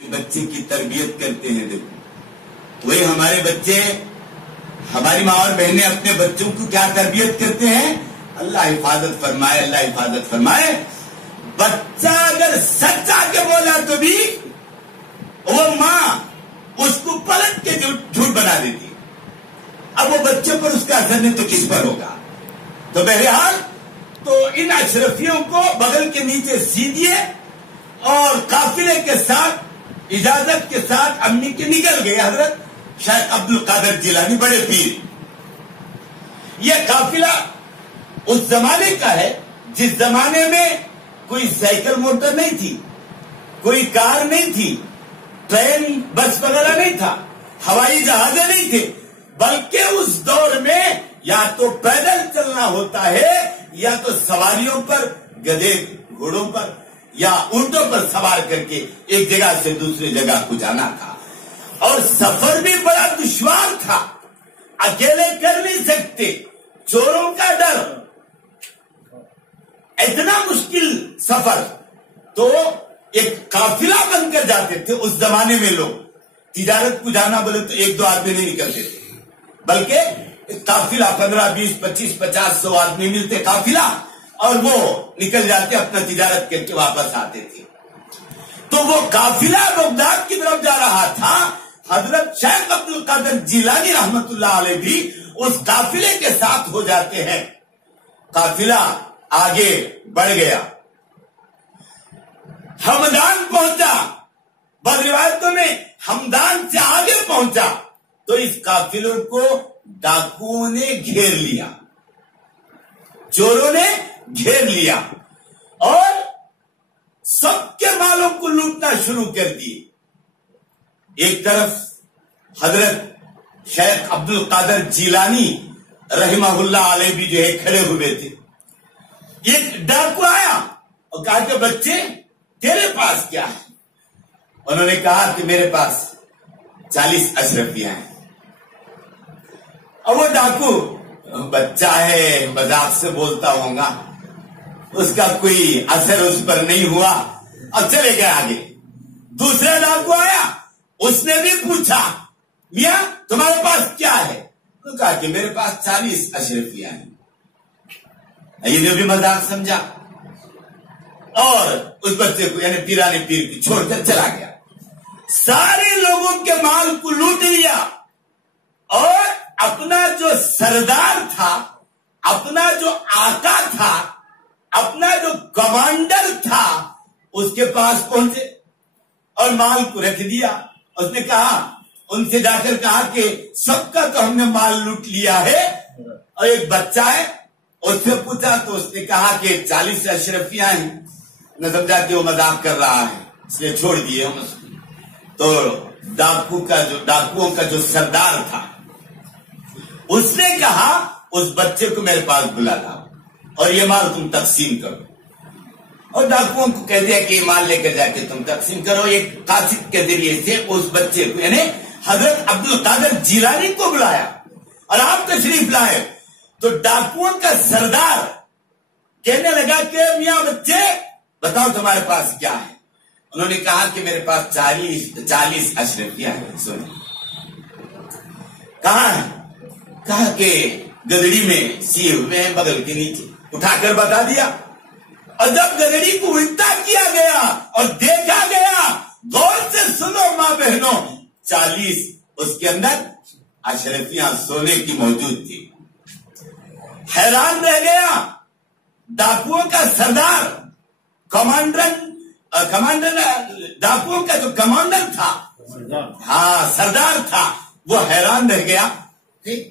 بچے کی تربیت کرتے ہیں. دیکھو وہی ہمارے بچے، ہماری ماں اور بہنیں اپنے بچوں کو کیا تربیت کرتے ہیں. اللہ حفاظت فرمائے، اللہ حفاظت فرمائے. بچہ اگر سچ آ کے بولا تو بھی وہ ماں اس کو پلٹ کے جھوٹ بنا دیتی. اب وہ بچوں پر اس کا اثر نہیں تو کس پر ہوگا. تو بہرحال تو ان اشرفیوں کو بغل کے نیچے سیدھیے اور قافلے کے ساتھ اجازت کے ساتھ امی کے نکل گئے حضرت شیخ عبد القادر جیلانی بڑے پیر. یہ قافلہ اس زمانے کا ہے جس زمانے میں کوئی سائیکل موٹر نہیں تھی، کوئی کار نہیں تھی، ٹرین بس وغیرہ نہیں تھا، ہوائی جہازیں نہیں تھے، بلکہ اس دور میں یا تو پیدل چلنا ہوتا ہے یا تو سواریوں پر، گدھے گھوڑوں پر یا اونٹوں پر سوار کر کے ایک جگہ سے دوسری جگہ کو جانا تھا. اور سفر بھی بڑا دشوار تھا، اکیلے کر نہیں سکتے، چوروں کا ڈر، اتنا مشکل سفر. تو ایک قافلہ بن کر جاتے تھے. اس زمانے میں لوگ تجارت کو جانا بولے تو ایک دو آدمی نہیں نکلتے تھے، بلکہ ایک قافلہ 15 20 25 50 100 آدمی ملتے قافلہ، اور وہ نکل جاتے اپنا تجارت کر کے واپس آتے تھے. تو وہ قافلہ بغداد کی طرف جا رہا تھا. حضرت شیخ عبد القادر جیلانی رحمت اللہ علیہ بھی اس قافلے کے ساتھ ہو جاتے ہیں. قافلہ آگے بڑھ گیا، ہمدان پہنچا. بعض روایتوں میں ہمدان سے آگے پہنچا تو اس قافلوں کو ڈاکوؤں نے گھیر لیا، چوروں نے گھیر لیا اور سب کے مالوں کو لوٹنا شروع کر دیے. ایک طرف حضرت شیخ عبد القادر جیلانی رحمہ اللہ علیہ بھی جو ہے کھڑے ہوئے تھے. ایک ڈاکو آیا اور کہا کہ بچے تیرے پاس کیا ہے؟ انہوں نے کہا کہ میرے پاس 40 اشرفیاں ہیں. اور وہ ڈاکو بچہ ہے، مذاق سے بولتا ہوگا، اس کا کوئی اثر اس پر نہیں ہوا اور چلے گئے آگے. دوسرا ڈاکو آیا، اس نے بھی پوچھا میاں تمہارے پاس کیا ہے؟ تو کہا کہ میرے پاس 40 اشرفیاں ہیں. یہ نے بھی مذاق سمجھا اور اس بچے کو یعنی پیرانے پیر کو چھوڑ کر چلا گیا. سارے لوگوں کے مال کو لوٹ لیا اور اپنا جو سردار تھا، اپنا جو آقا تھا، اپنا جو کمانڈر تھا، اس کے پاس پہنچے اور مال کو رکھ دیا. اس نے کہا، ان سے جا کر کہا کہ سب کا تو ہم نے مال لوٹ لیا ہے اور ایک بچہ ہے. اس سے پوچھا تو اس نے کہا کہ 40 اشرفیاں ہیں. نے سمجھا کہ وہ مذاق کر رہا ہے اس لیے چھوڑ دیے ہم اس کو. تو ڈاکوؤں کا جو سردار تھا اس نے کہا اس بچے کو میرے پاس بلا لاؤ اور یہ مال تم تقسیم کرو. اور ڈاکوؤں کو کہہ دیا کہ یہ مال لے کر جا کے تم تقسیم کرو. ایک قاصد کے ذریعے سے اس بچے کو یعنی حضرت عبد القادر جیلانی کو بلایا اور آپ تشریف لائے. تو ڈاکوؤں کا سردار کہنے لگا کہ میاں بچے بتاؤ تمہارے پاس کیا ہے؟ انہوں نے کہا کہ میرے پاس 40 اشرفیاں ہیں. سنیں کہاں ہے؟ کہا کہ گدڑی میں سیے ہوئے ہیں بغل کے نیچے. اٹھا کر بتا دیا. اور جب گدڑی کو الٹا کیا گیا اور دیکھا گیا، غور سے سنو ماں بہنوں، 40 اس کے اندر اشرفیاں سونے کی موجود تھی. حیران رہ گیا. ڈاکوؤں کا سردار، کمانڈر ڈاکوؤں کا جو کمانڈر تھا، ہاں سردار تھا، وہ حیران رہ گیا کہ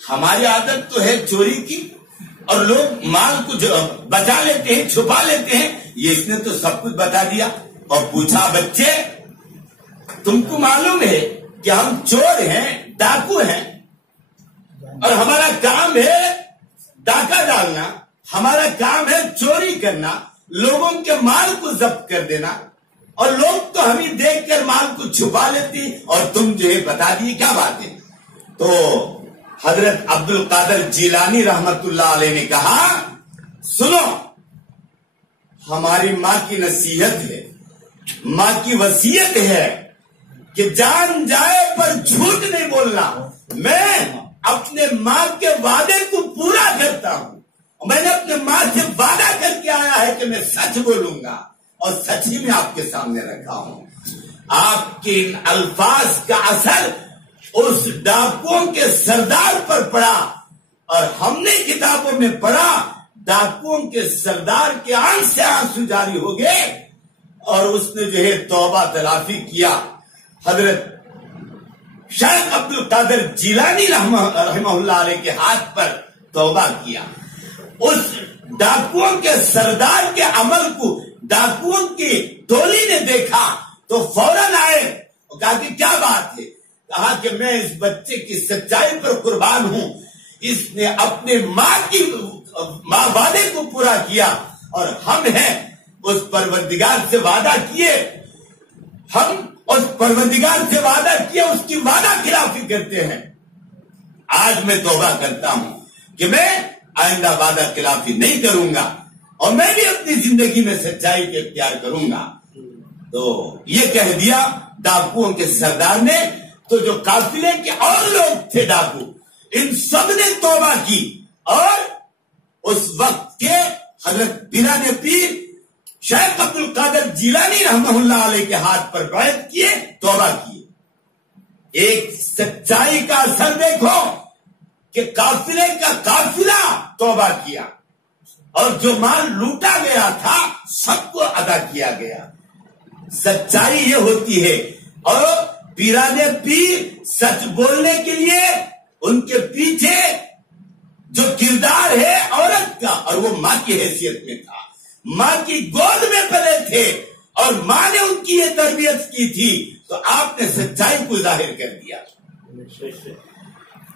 ہماری عادت تو ہے چوری کی اور لوگ مال کو بچا لیتے ہیں، چھپا لیتے ہیں، یہ اس نے تو سب کچھ بتا دیا. اور پوچھا بچے تم کو معلوم ہے کہ ہم چور ہیں، ڈاکو ہیں اور ہمارا کام ہے ڈاکہ ڈالنا، ہمارا کام ہے چوری کرنا، لوگوں کے مال کو ضبط کر دینا، اور لوگ تو ہمیں دیکھ کر مال کو چھپا لیتے اور تم جو ہے بتا دیے، کیا بات ہے؟ تو حضرت عبد القادر جیلانی رحمت اللہ علیہ نے کہا سنو، ہماری ماں کی نصیحت ہے ماں کی وصیت ہے کہ جان جائے پر جھوٹ نہیں بولنا. میں اپنے ماں کے وعدے کو پورا کرتا ہوں. میں نے اپنے ماں سے وعدہ کر کے آیا ہے کہ میں سچ بولوں گا اور سچ ہی میں آپ کے سامنے رکھا ہوں. آپ کے ان الفاظ کا اثر اس ڈاکوؤں کے سردار پر پڑا اور ہم نے کتابوں میں پڑھا ڈاکوؤں کے سردار کے آنکھ سے آنسو جاری ہو گئے اور اس نے جو ہے توبہ تلافی کیا. حضرت شیخ عبد القادر جیلانی رحمہ اللہ علیہ کے ہاتھ پر توبہ کیا. اس ڈاکوؤں کے سردار کے عمل کو ڈاکوؤں کی ٹولی نے دیکھا تو فوراً آئے اور کہا کہ کیا بات ہے. کہا کہ میں اس بچے کی سچائی پر قربان ہوں. اس نے اپنے ماں وعدے کو پورا کیا اور ہم ہیں اس پروردگار سے وعدہ کیے. ہم اس پروردگار سے وعدہ کیا اس کی وعدہ خلافی کرتے ہیں. آج میں توبہ کرتا ہوں کہ میں آئندہ وعدہ خلافی نہیں کروں گا اور میں بھی اپنی زندگی میں سچائی کے اختیار کروں گا. تو یہ کہہ دیا ڈاکوؤں کے سردار نے. تو جو قافلے کے اور لوگ تھے ڈاکو ان سب نے توبہ کی اور اس وقت کے حضرت پیران پیر شیخ عبد القادر جیلانی رحمہ اللہ علیہ کے ہاتھ پر بیعت کیے, توبہ کیے. ایک سچائی کا اثر دیکھو کہ قافلے کا قافلہ توبہ کیا اور جو مال لوٹا گیا تھا سب کو ادا کیا گیا. سچائی یہ ہوتی ہے. اور پیران پیر سچ بولنے کے لیے ان کے پیچھے جو کردار ہے عورت کا اور وہ ماں کی حیثیت میں تھا. ماں کی گود میں پلے تھے اور ماں نے ان کی یہ تربیت کی تھی تو آپ نے سچائی کو ظاہر کر دیا.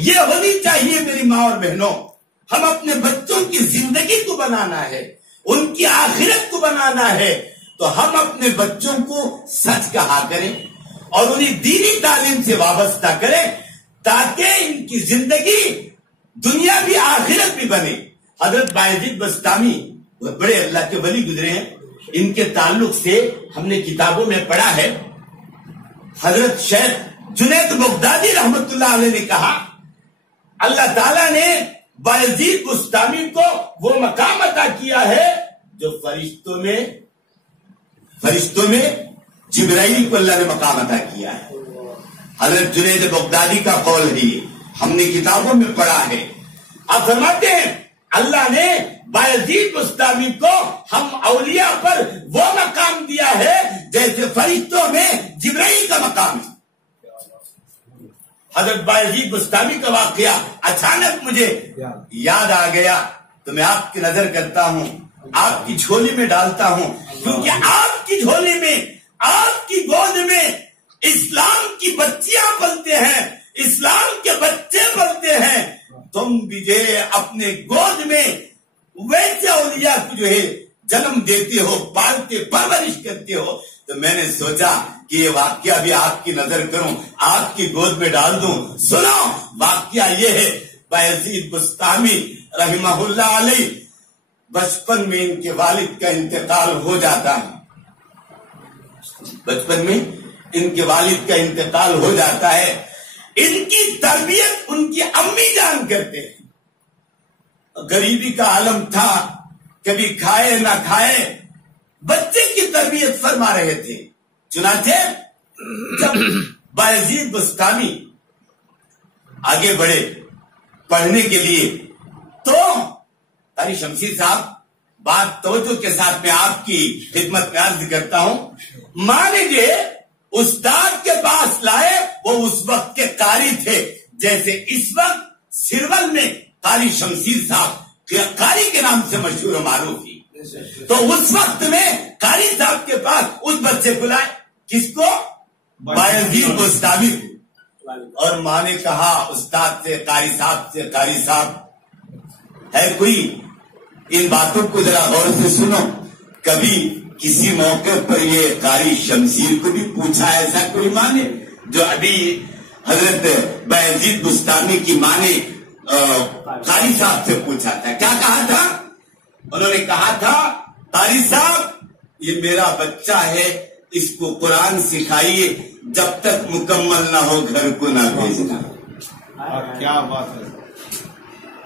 یہ ہونی چاہیے میری ماں اور بہنوں. ہم اپنے بچوں کی زندگی کو بنانا ہے, ان کی آخرت کو بنانا ہے تو ہم اپنے بچوں کو سچ کہا کریں اور انہیں دینی تعلیم سے وابستہ کریں تاکہ ان کی زندگی دنیا بھی آخرت بھی بنے. حضرت بایزید بستامی بڑے اللہ کے ولی گزرے ہیں. ان کے تعلق سے ہم نے کتابوں میں پڑھا ہے. حضرت شیخ جنید بغدادی رحمت اللہ علیہ نے کہا اللہ تعالیٰ نے بایزید بستامی کو وہ مقام عطا کیا ہے جو فرشتوں میں جبرائیل کو اللہ نے مقام عطا کیا ہے. حضرت جنید بغدادی کا قول ہے, ہم نے کتابوں میں پڑھا ہے. آپ فرماتے ہیں اللہ نے بایزید بستامی کو ہم اولیاء پر وہ مقام دیا ہے جیسے فرشتوں میں جبرائیل کا مقام ہے. حضرت بایزید بستامی کا واقعہ اچانک مجھے یاد آ گیا تو میں آپ کی نظر کرتا ہوں, آپ کی جھولی میں ڈالتا ہوں کیونکہ آپ کی جھولی میں آپ کی گود میں اسلام کی بچیاں پلتے ہیں, اسلام کے بچے پلتے ہیں. تم بھی جو اپنے گود میں ویسے اولیاء کو جو ہے جنم دیتے ہو, پالتے پرورش کرتے ہو. تو میں نے سوچا کہ یہ واقعہ بھی آپ کی نظر کروں, آپ کی گود میں ڈال دوں. سنو واقعہ یہ ہے بایزید بستامی رحمہ اللہ علیہ بچپن میں ان کے والد کا انتقال ہو جاتا ہے. بچپن میں ان کے والد کا انتقال ہو جاتا ہے. ان کی تربیت ان کی امی جان کرتے ہیں. غریبی کا عالم تھا, کبھی کھائے نہ کھائے بچے کی تربیت فرما رہے تھے. چنانچہ جب بایزید بستامی آگے بڑھے پڑھنے کے لیے تو قاری شمشیر صاحب بات توجہ کے ساتھ میں آپ کی خدمت میں عرض کرتا ہوں. ماں نے جو استاد کے پاس لائے وہ اس وقت کے قاری تھے جیسے اس وقت سرول میں قاری شمشیر صاحب قاری کے نام سے مشہور و معروف تھی. تو اس وقت میں قاری صاحب کے پاس اس بچے کو لائے. کس کو؟ بایزید بستامی کو. اور ماں نے کہا استاد سے, قاری صاحب ہے کوئی, ان باتوں کو ذرا غور سے سنو. کبھی کسی موقع پر یہ قاری شمشیر کو بھی پوچھا ایسا کوئی ماں نے جو ابھی حضرت بایزید بستامی کی ماں نے قاری صاحب سے پوچھا تھا؟ کیا کہا تھا؟ انہوں نے کہا تھا قاری صاحب یہ میرا بچہ ہے, اس کو قرآن سکھائیے، جب تک مکمل نہ ہو گھر کو نہ بھیجنا۔ کیا بات ہے!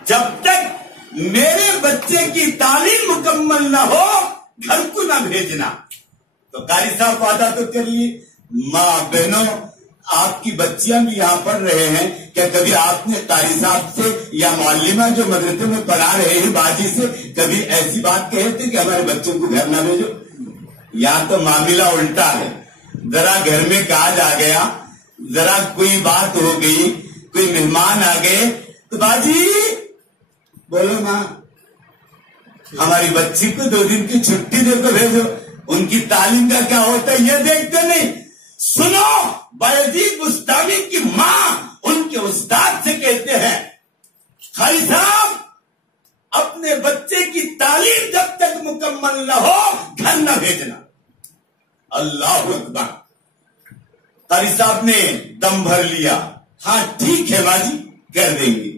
جب تک میرے بچے کی تعلیم مکمل نہ ہو گھر کو نہ بھیجنا۔ تو قاری صاحب وعدہ تو کریے، ماں بہنوں آپ کی بچیاں بھی یہاں پڑھ رہے ہیں، کیا کبھی آپ نے قاری صاحب سے یا معلمہ جو مدرسے میں پڑھا رہے ہیں باجی سے کبھی ایسی بات کہے تھے کہ ہمارے بچوں کو گھر نہ بھیجو؟ یہاں تو معاملہ الٹا ہے، ذرا گھر میں کاج آ گیا، ذرا کوئی بات ہو گئی، کوئی مہمان آ گئے تو باجی بولو نا ہماری بچی کو 2 دن کی چھٹی دے تو بھیجو۔ ان کی تعلیم کا کیا ہوتا ہے یہ دیکھتے نہیں۔ سنو، بایزید بستامی کی ماں ان کے استاد سے کہتے ہیں قاری صاحب اپنے بچے کی تعلیم جب تک مکمل نہ ہو گھر نہ بھیجنا۔ اللہ اکبر۔ قاری صاحب نے دم بھر لیا، ہاں ٹھیک ہے باجی کر دیں گے۔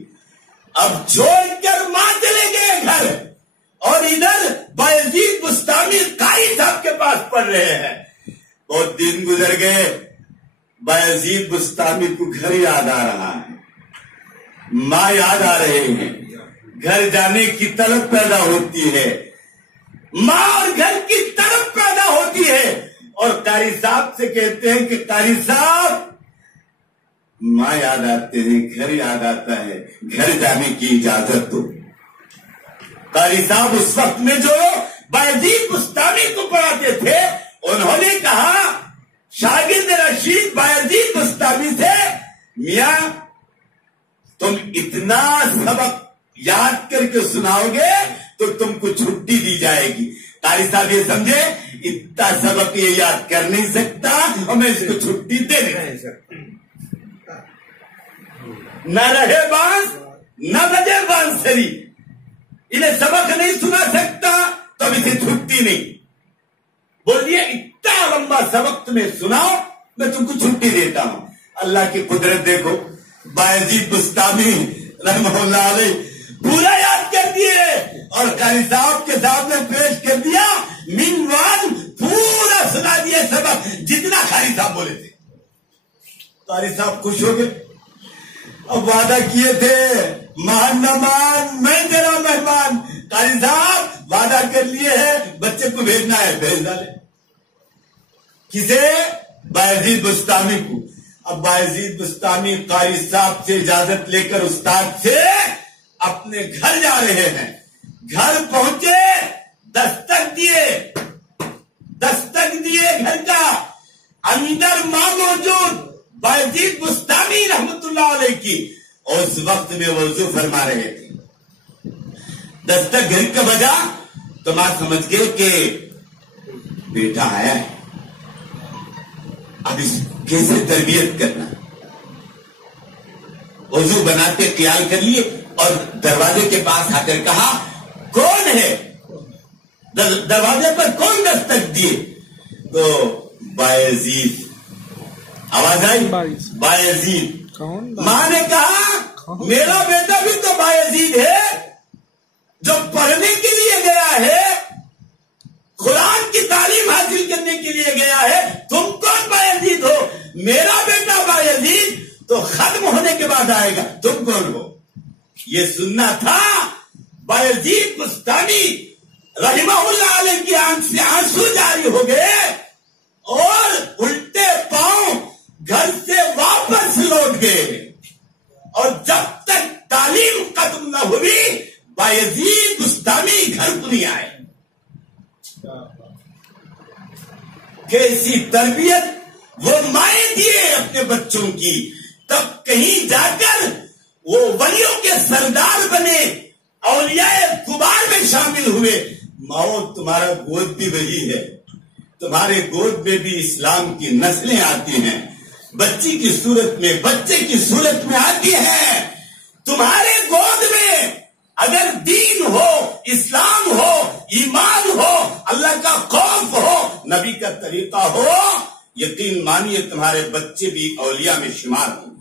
اب چھوڑ کر ماں چلے گئے گھر، اور ادھر بایزید بستامی قاری صاحب کے پاس پڑھ رہے ہیں۔ بہت دن گزر گئے، بایزید بستامی کو گھر یاد آ رہا ہے، ماں یاد آ رہے ہیں، گھر جانے کی طلب پیدا ہوتی ہے، ماں اور گھر کی طلب پیدا ہوتی ہے، اور قاری صاحب سے کہتے ہیں کہ قاری صاحب ماں یاد آتے ہیں، گھر یاد آتا ہے، گھر جانے کی اجازت دو۔ قاری صاحب اس وقت میں جو بایزید بستامی کو پڑھاتے تھے انہوں نے کہا شاگرد رشید بایزید بستامی سے، میاں تم اتنا سبق یاد کر کے سناؤ گے تو تم کو چھٹی دی جائے گی۔ قاری صاحب یہ سمجھے اتنا سبق یہ یاد کر نہیں سکتا اور میں اس کو چھٹی دے نہیں سکتا۔ نہ رہے بانس نہ بجے بانسری، انہیں سبق نہیں سنا سکتا تو اب اسے چھٹی نہیں۔ بولیے اتنا لمبا سبق تمہیں سناؤ میں تم کو چھٹی دیتا ہوں۔ اللہ کی قدرت دیکھو، بایزید بستامی رحمہ اللہ علیہ پورا یاد کر دیے اور قاری صاحب کے سامنے پیش کر دیا، منوال پورا سنا دیا سبق جتنا قاری صاحب بولے تھے۔ قاری صاحب خوش ہو گئے، اب وعدہ کیے تھے مان نہ مان میں تیرا مہمان، قاری صاحب وعدہ کر لیے ہے بچے کو بھیجنا ہے، بھیج ڈالے۔ کسے؟ بایزید بستامی کو۔ اب بایزید بستامی قاری صاحب سے اجازت لے کر استاد سے اپنے گھر جا رہے ہیں۔ گھر پہنچے، دستک دیے گھر کا، اندر ماں موجود بایزید بستامی رحمت اللہ علیہ کی، اور اس وقت میں وضو فرما رہے تھے۔ دستک گھر کا بجا تو ماں سمجھ گئے کہ بیٹا آیا ہے، اب اس کیسے تربیت کرنا۔ وضو بناتے خیال کر لیے اور دروازے کے پاس آ کر کہا کون ہے؟ دروازے پر کون دستک دیے؟ تو بایزید، آواز آئی بایزید۔ ماں نے کہا میرا بیٹا بھی تو بایزید ہے جو پڑھنے کے لیے گیا ہے، قرآن کی تعلیم حاصل کرنے کے لیے گیا ہے، تم کون بایزید ہو؟ میرا بیٹا بایزید تو ختم ہونے کے بعد آئے گا، تم کون ہو؟ یہ سننا تھا۔ بایزید بستانی رحمہ اللہ علیہ کی آنکھ سے آنسو جاری ہو گئے اور الٹے پاؤں گھر سے واپس لوٹ گئے، اور جب تک تعلیم ختم نہ ہوئی بایزید بستانی گھر کو نہیں آئے۔ کیسی تربیت وہ مائیں دیے اپنے بچوں کی، تب کہیں جا کر وہ ولیوں کے سردار بنے، اولیاء کبار میں شامل ہوئے۔ ماؤ تمہارا گود بھی وہی ہے، تمہارے گود میں بھی اسلام کی نسلیں آتی ہیں، بچی کی صورت میں، بچے کی صورت میں آتی ہے۔ تمہارے گود میں اگر دین ہو، اسلام ہو، ایمان ہو، اللہ کا خوف ہو، نبی کا طریقہ ہو، یقین مانیے تمہارے بچے بھی اولیاء میں شمار ہوں۔